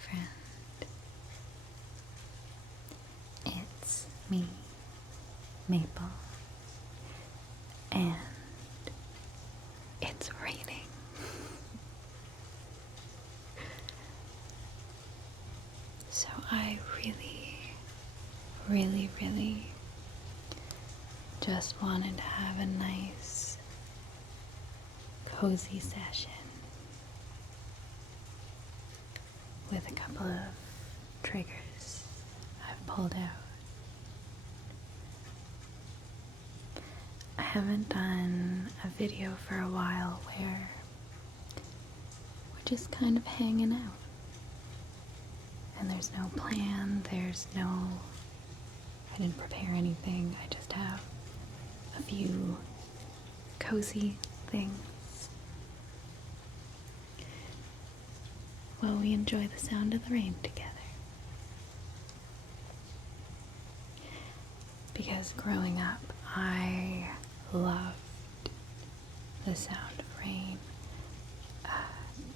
friend. It's me, Maple, and it's raining. So I really just wanted to have a nice, cozy session with a couple of triggers I've pulled out. I haven't done a video for a while where we're just kind of hanging out. And there's no plan, I didn't prepare anything, I just have a few cozy things while we enjoy the sound of the rain together. Because growing up, I loved the sound of rain.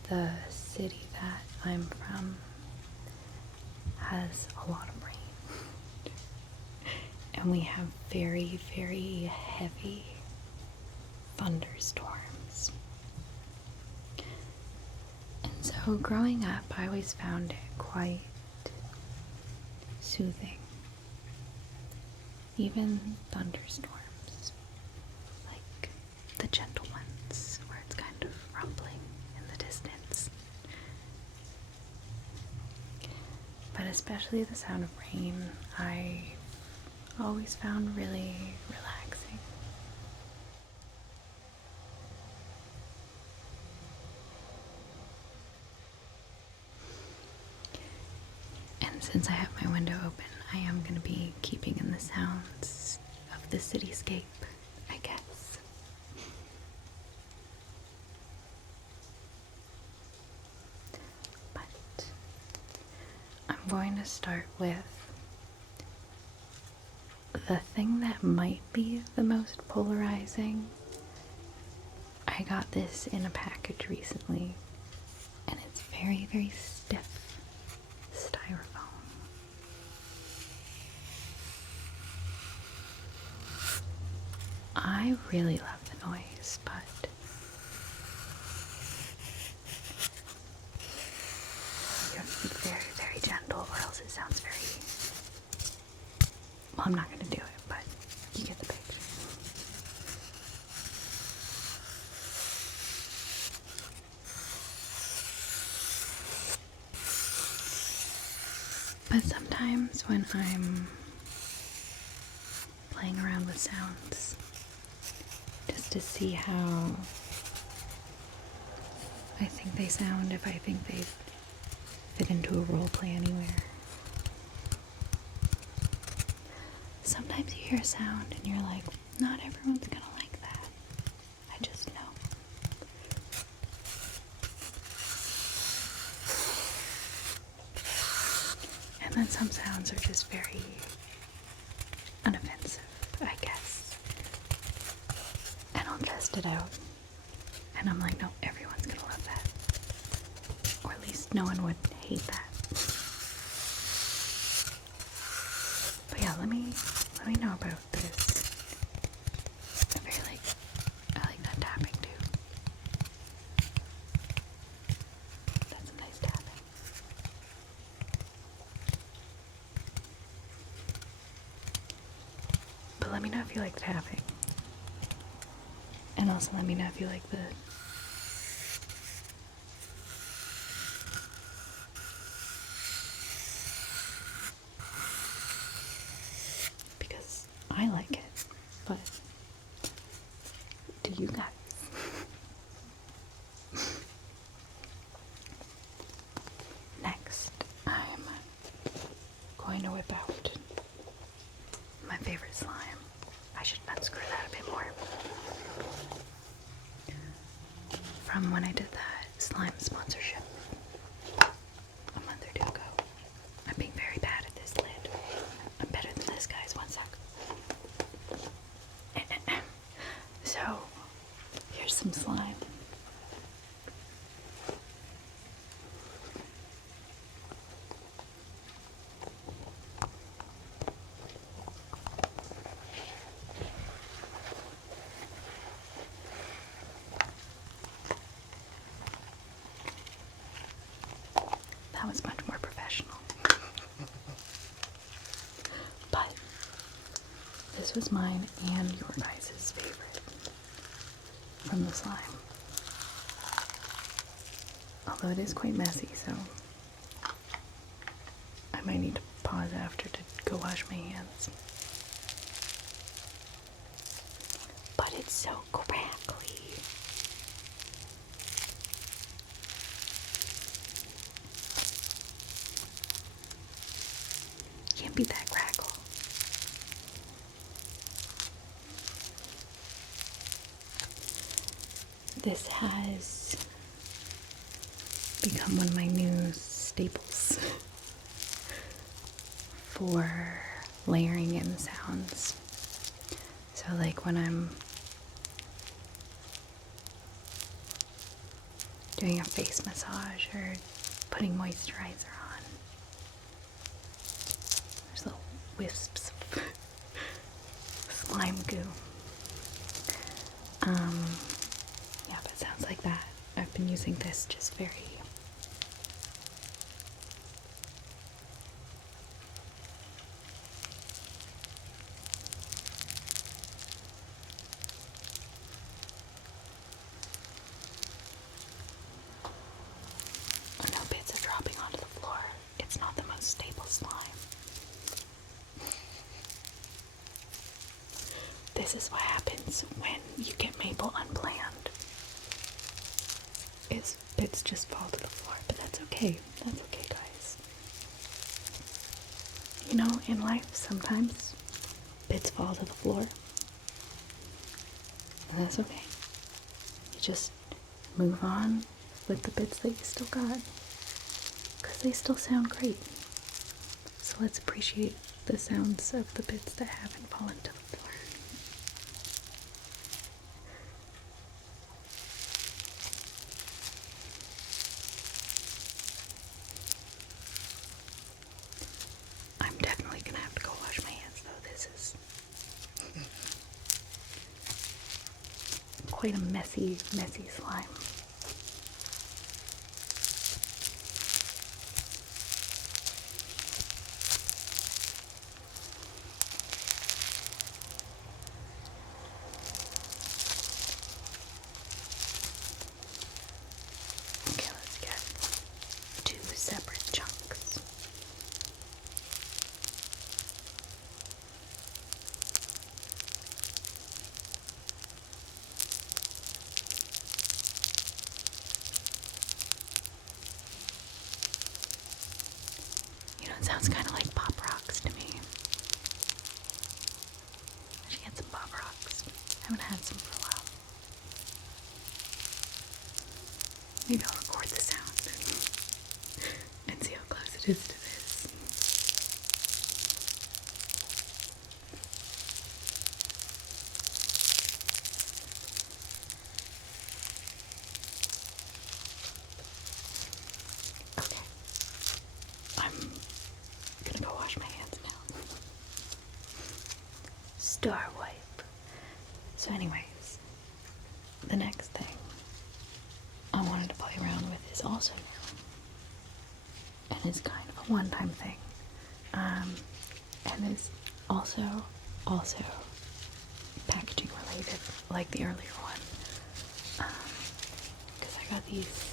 The city that I'm from has a lot of rain. And we have very heavy thunderstorms. And so growing up, I always found it quite soothing. Even thunderstorms, like the gentle ones where it's kind of rumbling in the distance. But especially the sound of rain, I always found really relaxing. And since I have my window open, I am going to be keeping in the sounds of the cityscape, I guess. But I'm going to start with the thing that might be the most polarizing. I got this in a package recently, and it's very stiff styrofoam. I really love the noise, but you have to be very gentle, or else it sounds very... Well, I'm not going to do it, but you get the picture. But sometimes when I'm playing around with sounds, just to see how I think they sound, if I think they fit into a role play anywhere. Sometimes you hear a sound and you're like, not everyone's gonna like that. I just know. And then some sounds are just very unoffensive, I guess. And I'll test it out. And I'm like, no, everyone's gonna love that. Or at least no one would hate that. But yeah, let me know about this. I like that tapping too. That's some nice tapping. But let me know if you like tapping. And also let me know if you like the because I like it, but do you guys? Next, I'm going to whip out my favorite slime. I should unscrew that a bit more. From when I did that slime sponsorship a month or two ago. I'm being very bad at this lid. I'm better than this, guys. One sec. So, here's some slime. this was mine and your guys' favorite from the slime. Although it is quite messy, so I might need to pause after to go wash my hands. But it's so crackly. Can't beat that crackle. This has become one of my new staples for layering in sounds. So like when I'm doing a face massage or putting moisturizer on, there's little wisps of slime goo. Yeah, but it sounds like that. I've been using this just very no bits are dropping onto the floor. It's not the most stable slime. This is what happens when you get maple unplanned. Is bits just fall to the floor, but that's okay. That's okay, guys. You know, in life, sometimes bits fall to the floor. And that's okay. You just move on with the bits that you still got, because they still sound great. So let's appreciate the sounds of the bits that haven't fallen to the floor. I'm definitely gonna have to go wash my hands though. This is quite a messy slime. Okay, let's get 2 separate chunks. You know, it sounds kind of like Pop Rocks to me. I should get some Pop Rocks. I haven't had some for a while. Maybe I'll record the sound and see how close it is to this. Okay. I'm gonna go wash my hands now. Star wipe. So anyways, the next thing I wanted to play around with is also new. And it's kind of a one-time thing. And it's also packaging related, like the earlier one. Because I got these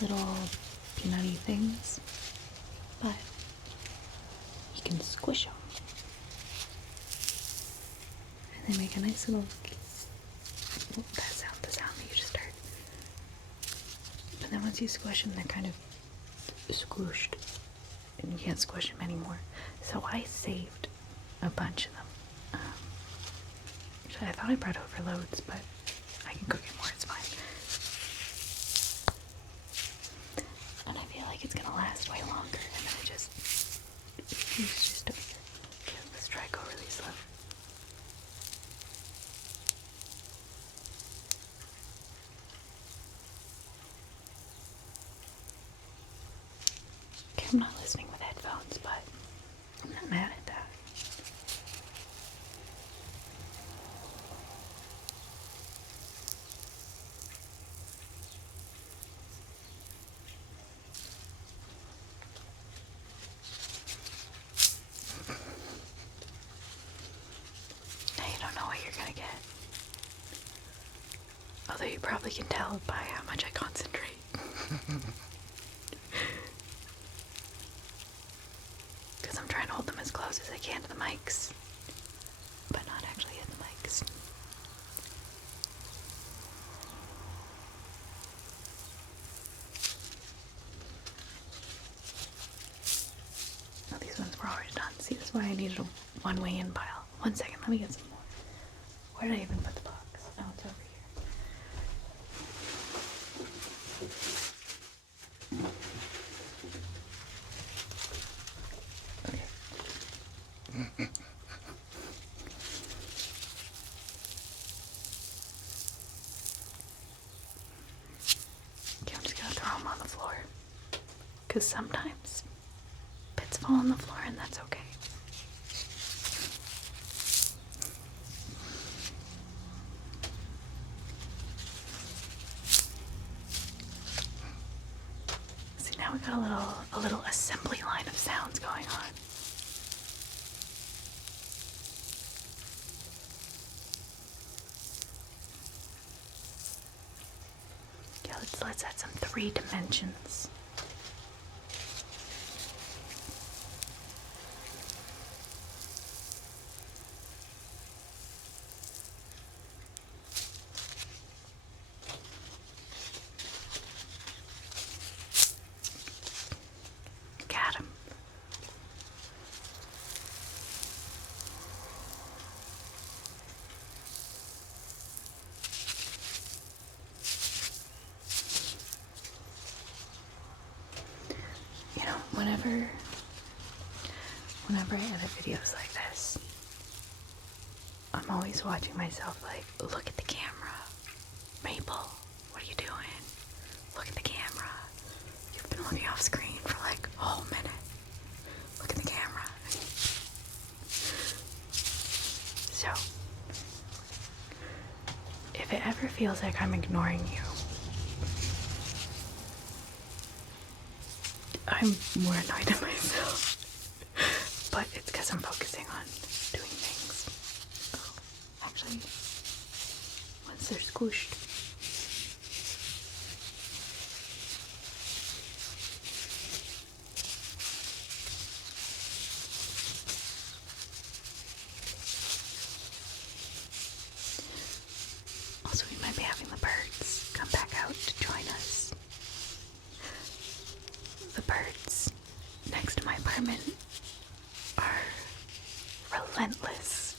little peanutty things, but you can squish them. And they make a nice little, the sound that you just heard. But then once you squish them, they're kind of squished, and you can't squish them anymore. So I saved a bunch of them. Actually, I thought I brought over loads, but I can cook it more, it's fine. And I feel like it's gonna last way longer, and then it's just over here. Okay, let's try go really slow. Okay, I'm not listening with headphones, but I'm not mad at that. I get. Although you probably can tell by how much I concentrate. Because I'm trying to hold them as close as I can to the mics, but not actually in the mics. Oh, these ones were already done. See, that's why I needed a one-way in pile. 1 second, let me get some more. Where did I even put the box? Oh, it's over here. Okay. Okay, I'm just gonna throw them on the floor. Because sometimes bits fall on the floor and that's okay. See, now we got a little assembly line of sounds going on. Yeah, let's add some 3 dimensions. Got him. You know, whenever I edit videos like this, I'm always watching myself like, look at the camera. Maple, what are you doing? Look at the camera. You've been looking off screen for like a whole minute. Look at the camera. So, if it ever feels like I'm ignoring you, I'm more annoyed at myself. But it's because I'm focusing on doing things. Oh, actually, once they're squished. Also, we might be having the birds come back out to join us. The birds next to my apartment are relentless,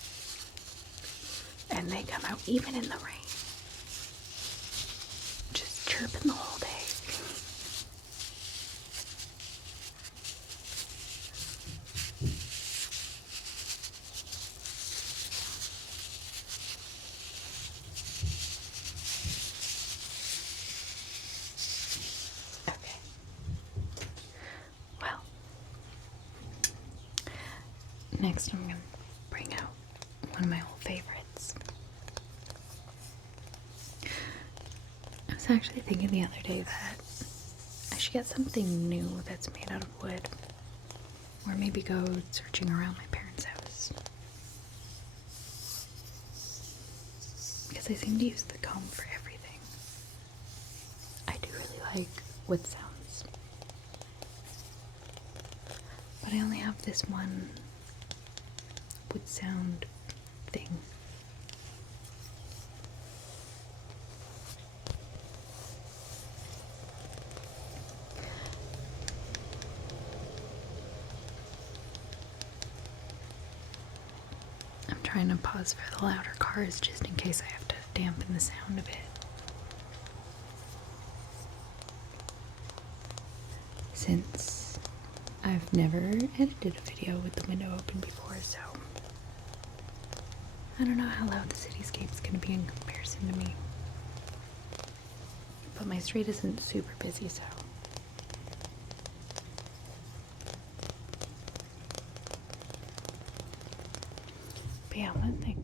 and they come out even in the rain, just chirping the whole day. Okay. Well, next I'm going to bring out one of my old favorites. I was actually thinking the other day that I should get something new that's made out of wood, or maybe go searching around my parents' house, because I seem to use the comb for everything. I do really like wood sounds, but I only have this one wood sound thing. I'm trying to pause for the louder cars just in case I have to dampen the sound a bit. Since I've never edited a video with the window open before, so I don't know how loud the cityscape's gonna be in comparison to me. But my street isn't super busy, so. But yeah, one thing.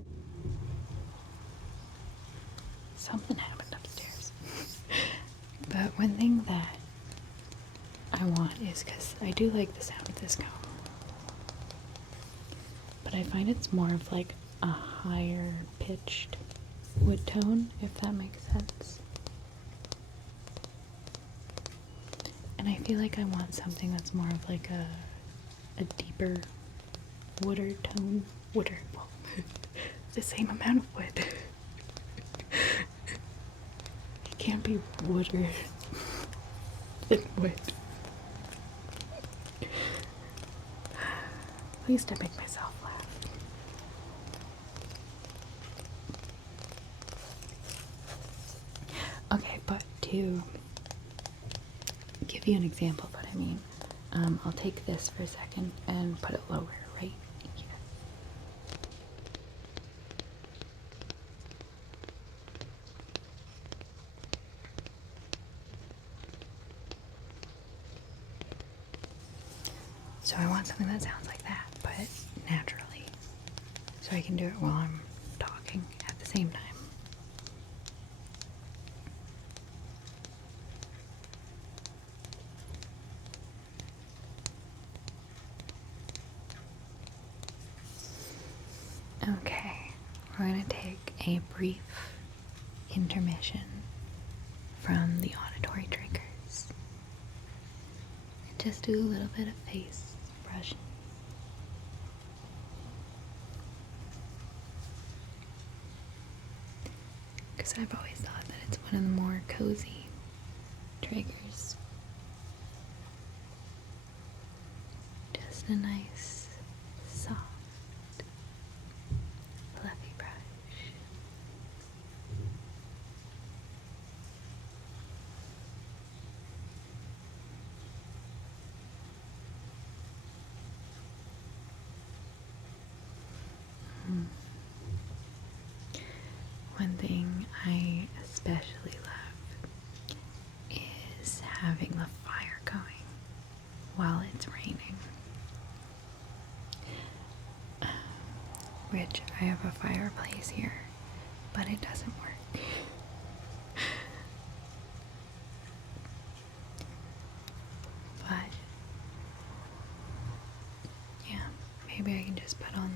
Something happened upstairs. But one thing that I want is, because I do like the sound of this comb, but I find it's more of like a higher pitched wood tone, if that makes sense. And I feel like I want something that's more of like a deeper wooder tone. Wooder, well, the same amount of wood. It can't be wooder than wood. At least I make myself laugh. Okay, but to give you an example of what I mean, I'll take this for a second and put it lower right here. So I want something that sounds like that, but naturally. So I can do it while I'm talking at the same time. Okay, we're going to take a brief intermission from the auditory triggers. And just do a little bit of face brushing. Because I've always thought that it's one of the more cozy triggers. Just a nice, soft, fluffy brush. One thing I especially love is having the fire going while it's raining. Which I have a fireplace here, but it doesn't work. But yeah, maybe I can just put on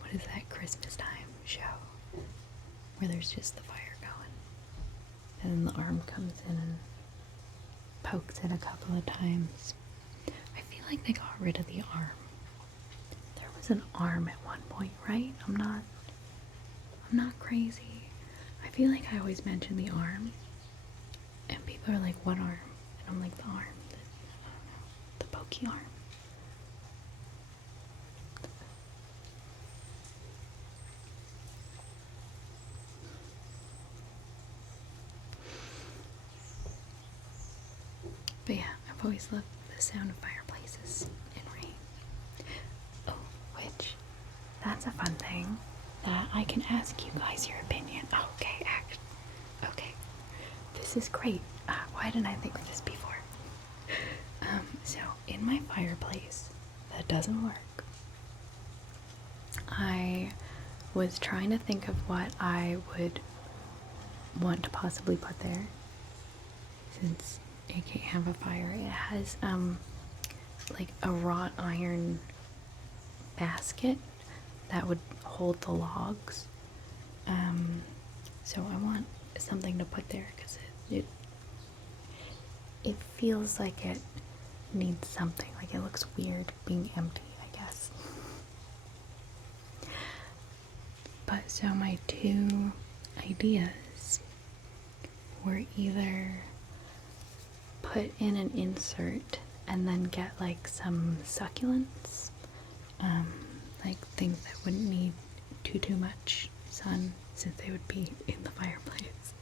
what is that Christmas time show where there's just the fire going, and then the arm comes in and pokes it a couple of times. I feel like they got rid of the arm. There was an arm at one point, right? I'm not crazy. I feel like I always mention the arm, and people are like, "What arm?" And I'm like, "The arm, I don't know, the pokey arm." But yeah, I've always loved the sound of fireplaces in rain. Oh, which, that's a fun thing that I can ask you guys your opinion. Okay, okay, this is great. Why didn't I think of this before? So in my fireplace that doesn't work, I was trying to think of what I would want to possibly put there, since it can't have a fire. It has like a wrought iron basket that would hold the logs. So I want something to put there because it feels like it needs something. Like it looks weird being empty, I guess. But so my two ideas were either put in an insert and then get like some succulents, like things that wouldn't need too much sun since they would be in the fireplace.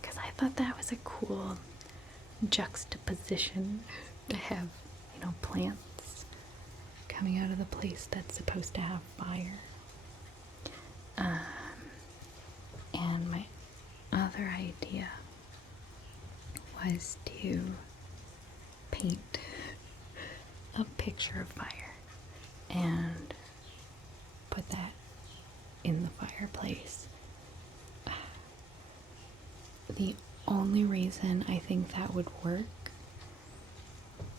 Because I thought that was a cool juxtaposition to have, you know, plants coming out of the place that's supposed to have fire. And my other idea was to paint a picture of fire and put that in the fireplace. The only reason I think that would work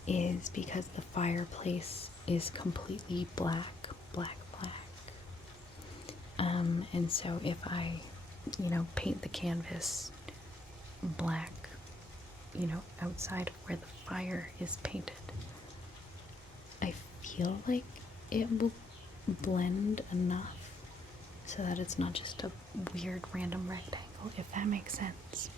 is because the fireplace is completely black. And so if I, paint the canvas black, outside of where the fire is painted, I feel like it will blend enough so that it's not just a weird random rectangle, if that makes sense.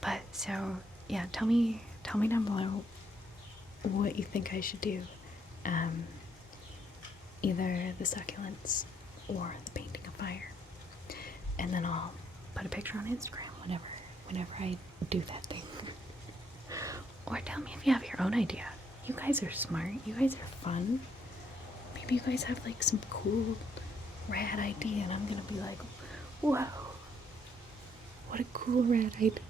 But so yeah, tell me down below what you think I should do. Either the succulents or the painting of fire. And then I'll put a picture on Instagram whenever I do that thing. Or tell me if you have your own idea. You guys are smart. You guys are fun. Maybe you guys have like some cool, rad idea, and I'm gonna be like, whoa, what a cool, rad idea.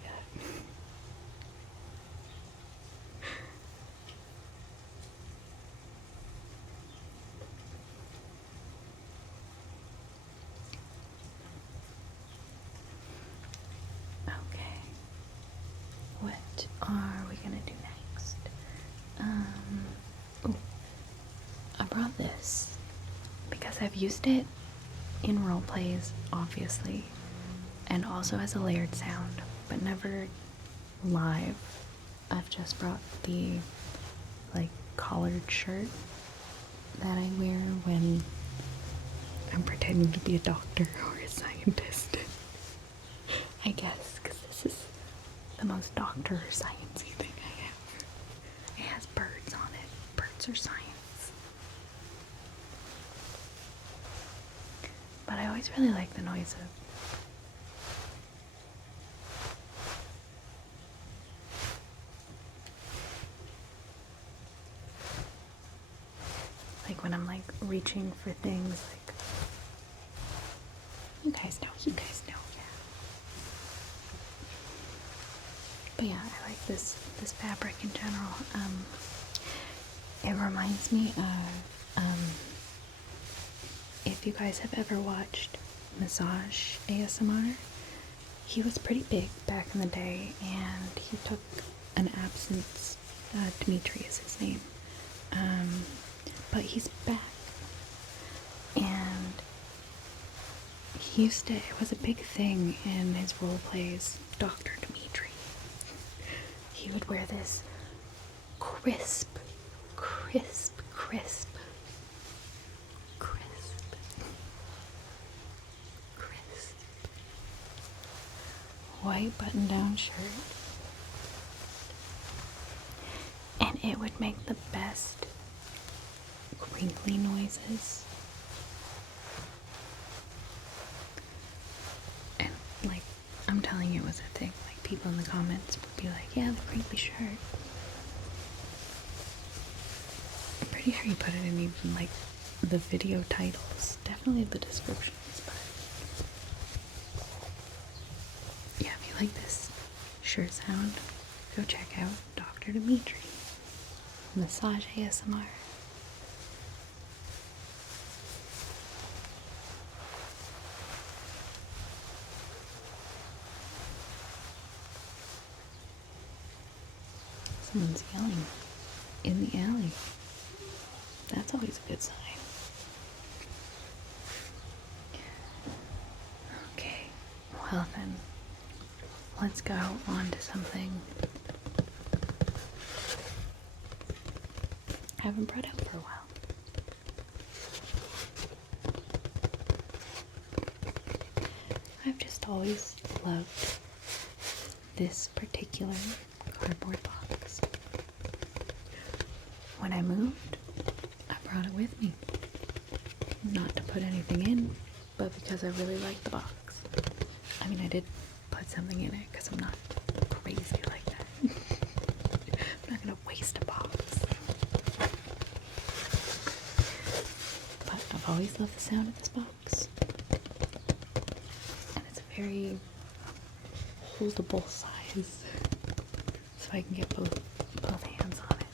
Okay, what are we gonna do next? Oh, I brought this because I've used it in role plays, obviously, and also as a layered sound, but never live. I've just brought the collared shirt that I wear when I'm pretending to be a doctor or a scientist. I guess, because this is the most doctor or sciencey thing I have. It has birds on it. Birds are science. But I always really like the noise of when I'm reaching for things, you guys know, yeah. But yeah, I like this fabric in general. It reminds me of if you guys have ever watched Massage ASMR, he was pretty big back in the day, and he took an absence. Dimitri is his name. But he's back, and it was a big thing in his role plays, Dr. Dimitri. He would wear this crisp white button-down shirt, and it would make the best crinkly noises. And I'm telling you, it was a thing. People in the comments would be like, yeah, the crinkly shirt. I'm pretty sure you put it in even the video titles, definitely the descriptions. But yeah, if you like this shirt sound, go check out Dr. Dimitri Massage ASMR. Someone's yelling in the alley. That's always a good sign. Okay, well then, let's go on to something I haven't brought out for a while. I've just always loved this particular cardboard box. When I moved, I brought it with me. Not to put anything in, but because I really liked the box. I mean, I did put something in it because I'm not crazy like that. I'm not gonna waste a box. But I've always loved the sound of this box. And it's a very holdable size, so I can get both hands on it.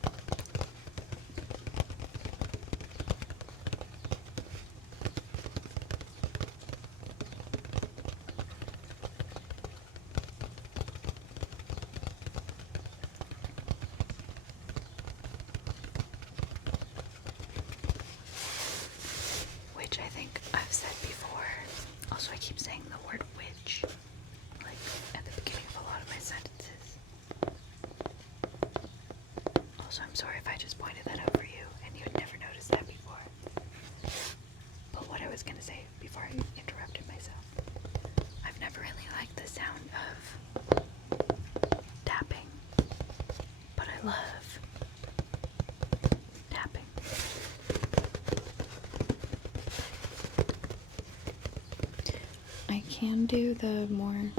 can do the more,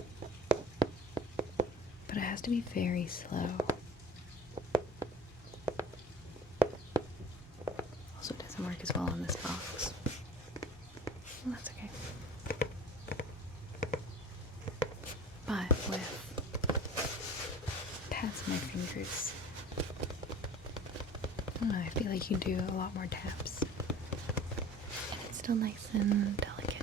but it has to be very slow. Also, it doesn't work as well on this box. Well, that's okay. But with taps on my fingers, I don't know, I feel like you can do a lot more taps. And it's still nice and delicate.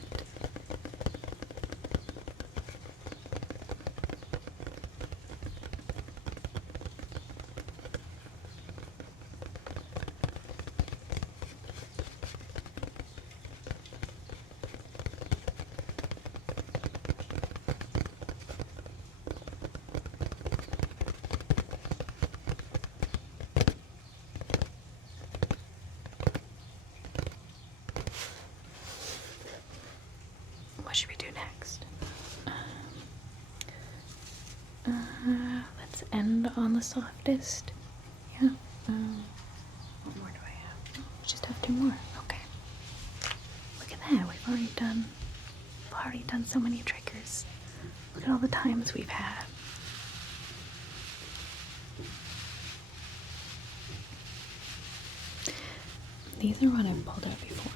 What should we do next? Let's end on the softest. Yeah. What more do I have? We just have 2 more. Okay. Look at that. We've already done so many triggers. Look at all the times we've had. These are what I've pulled out before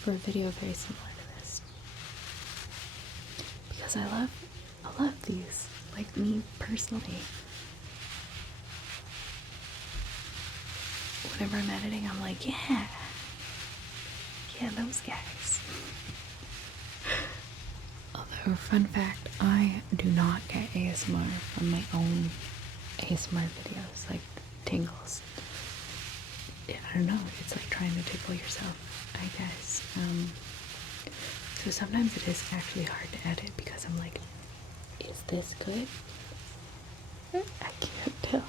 for a video very similar to this. Because I love these. Like, me personally. Whenever I'm editing, I'm like, yeah, those guys. Although, fun fact, I do not get ASMR from my own ASMR videos, like tingles. I don't know, it's like trying to tickle yourself, I guess. So sometimes it is actually hard to edit because I'm like, is this good? I can't tell.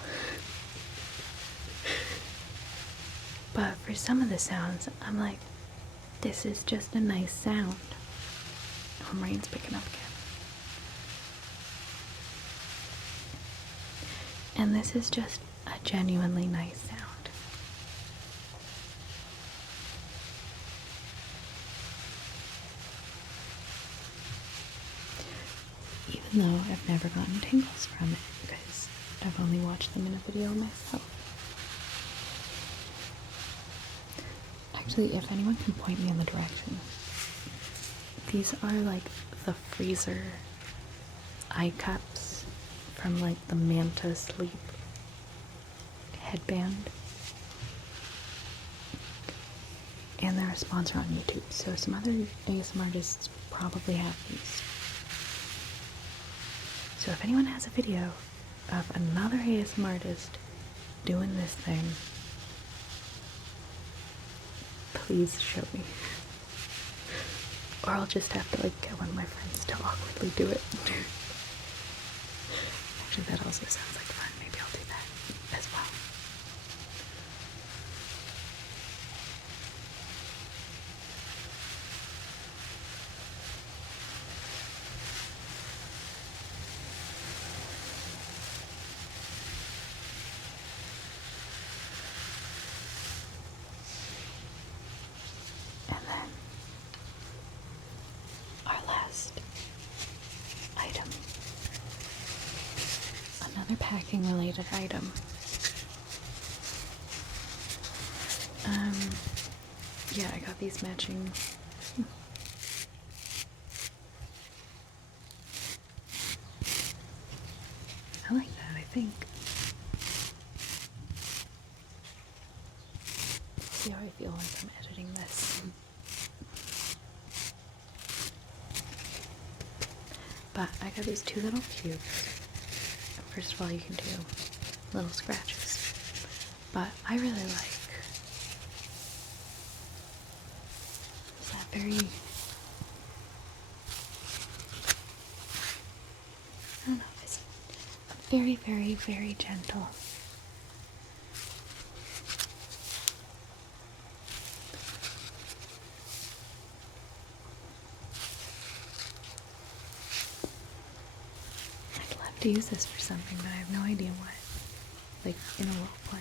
But for some of the sounds, I'm like, this is just a nice sound. Oh, my rain's picking up again. And this is just a genuinely nice sound. Even though I've never gotten tingles from it because I've only watched them in a video myself. Actually, if anyone can point me in the direction, these are like the freezer eye cups from like the Manta Sleep headband. And they're a sponsor on YouTube, so some other ASMR artists probably have these. So if anyone has a video of another ASMR artist doing this thing, please show me. Or I'll just have to like get one of my friends to awkwardly do it. Actually, that also sounds like fun. Maybe I'll do that as well. And then our last item, another packing related item. Yeah, I got these matching. I like that, I think. See how I feel once I'm editing this. But I got these 2 little cubes. First of all, you can do little scratches. But I really like that very, I don't know, it's very, very, very gentle. I'd love to use this for something, but I have no idea what. Like in a role play.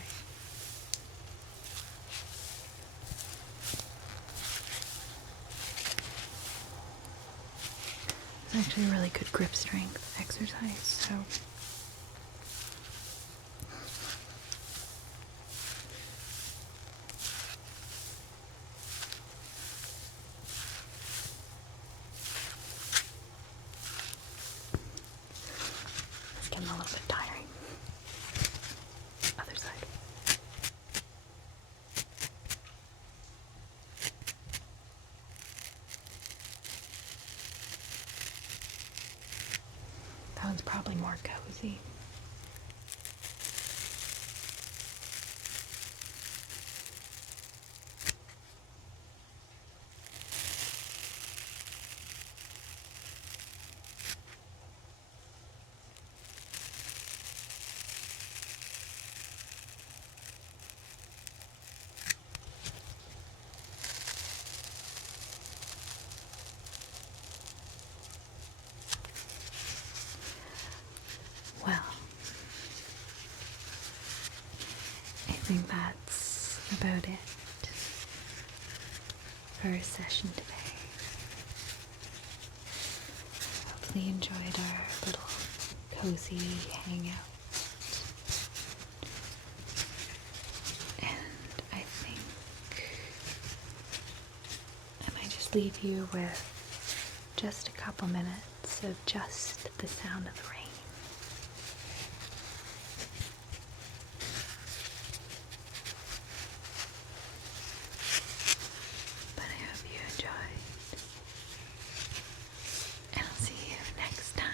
actually a really good grip strength exercise, so it's getting a little bit tiring. Other side. That one's probably more cozy. Well, I think that's about it for our session today. Hopefully you enjoyed our little cozy hangout. And I think I might just leave you with just a couple minutes of just the sound of the rain. But I hope you enjoyed, and I'll see you next time.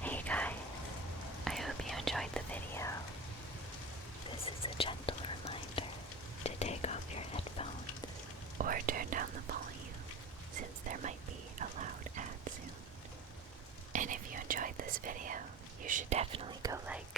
Hey guys, I hope you enjoyed the video. This is a gentle reminder to take off your headphones or turn down the volume, since there might be a loud ad soon. And if you enjoyed this video, you should definitely go like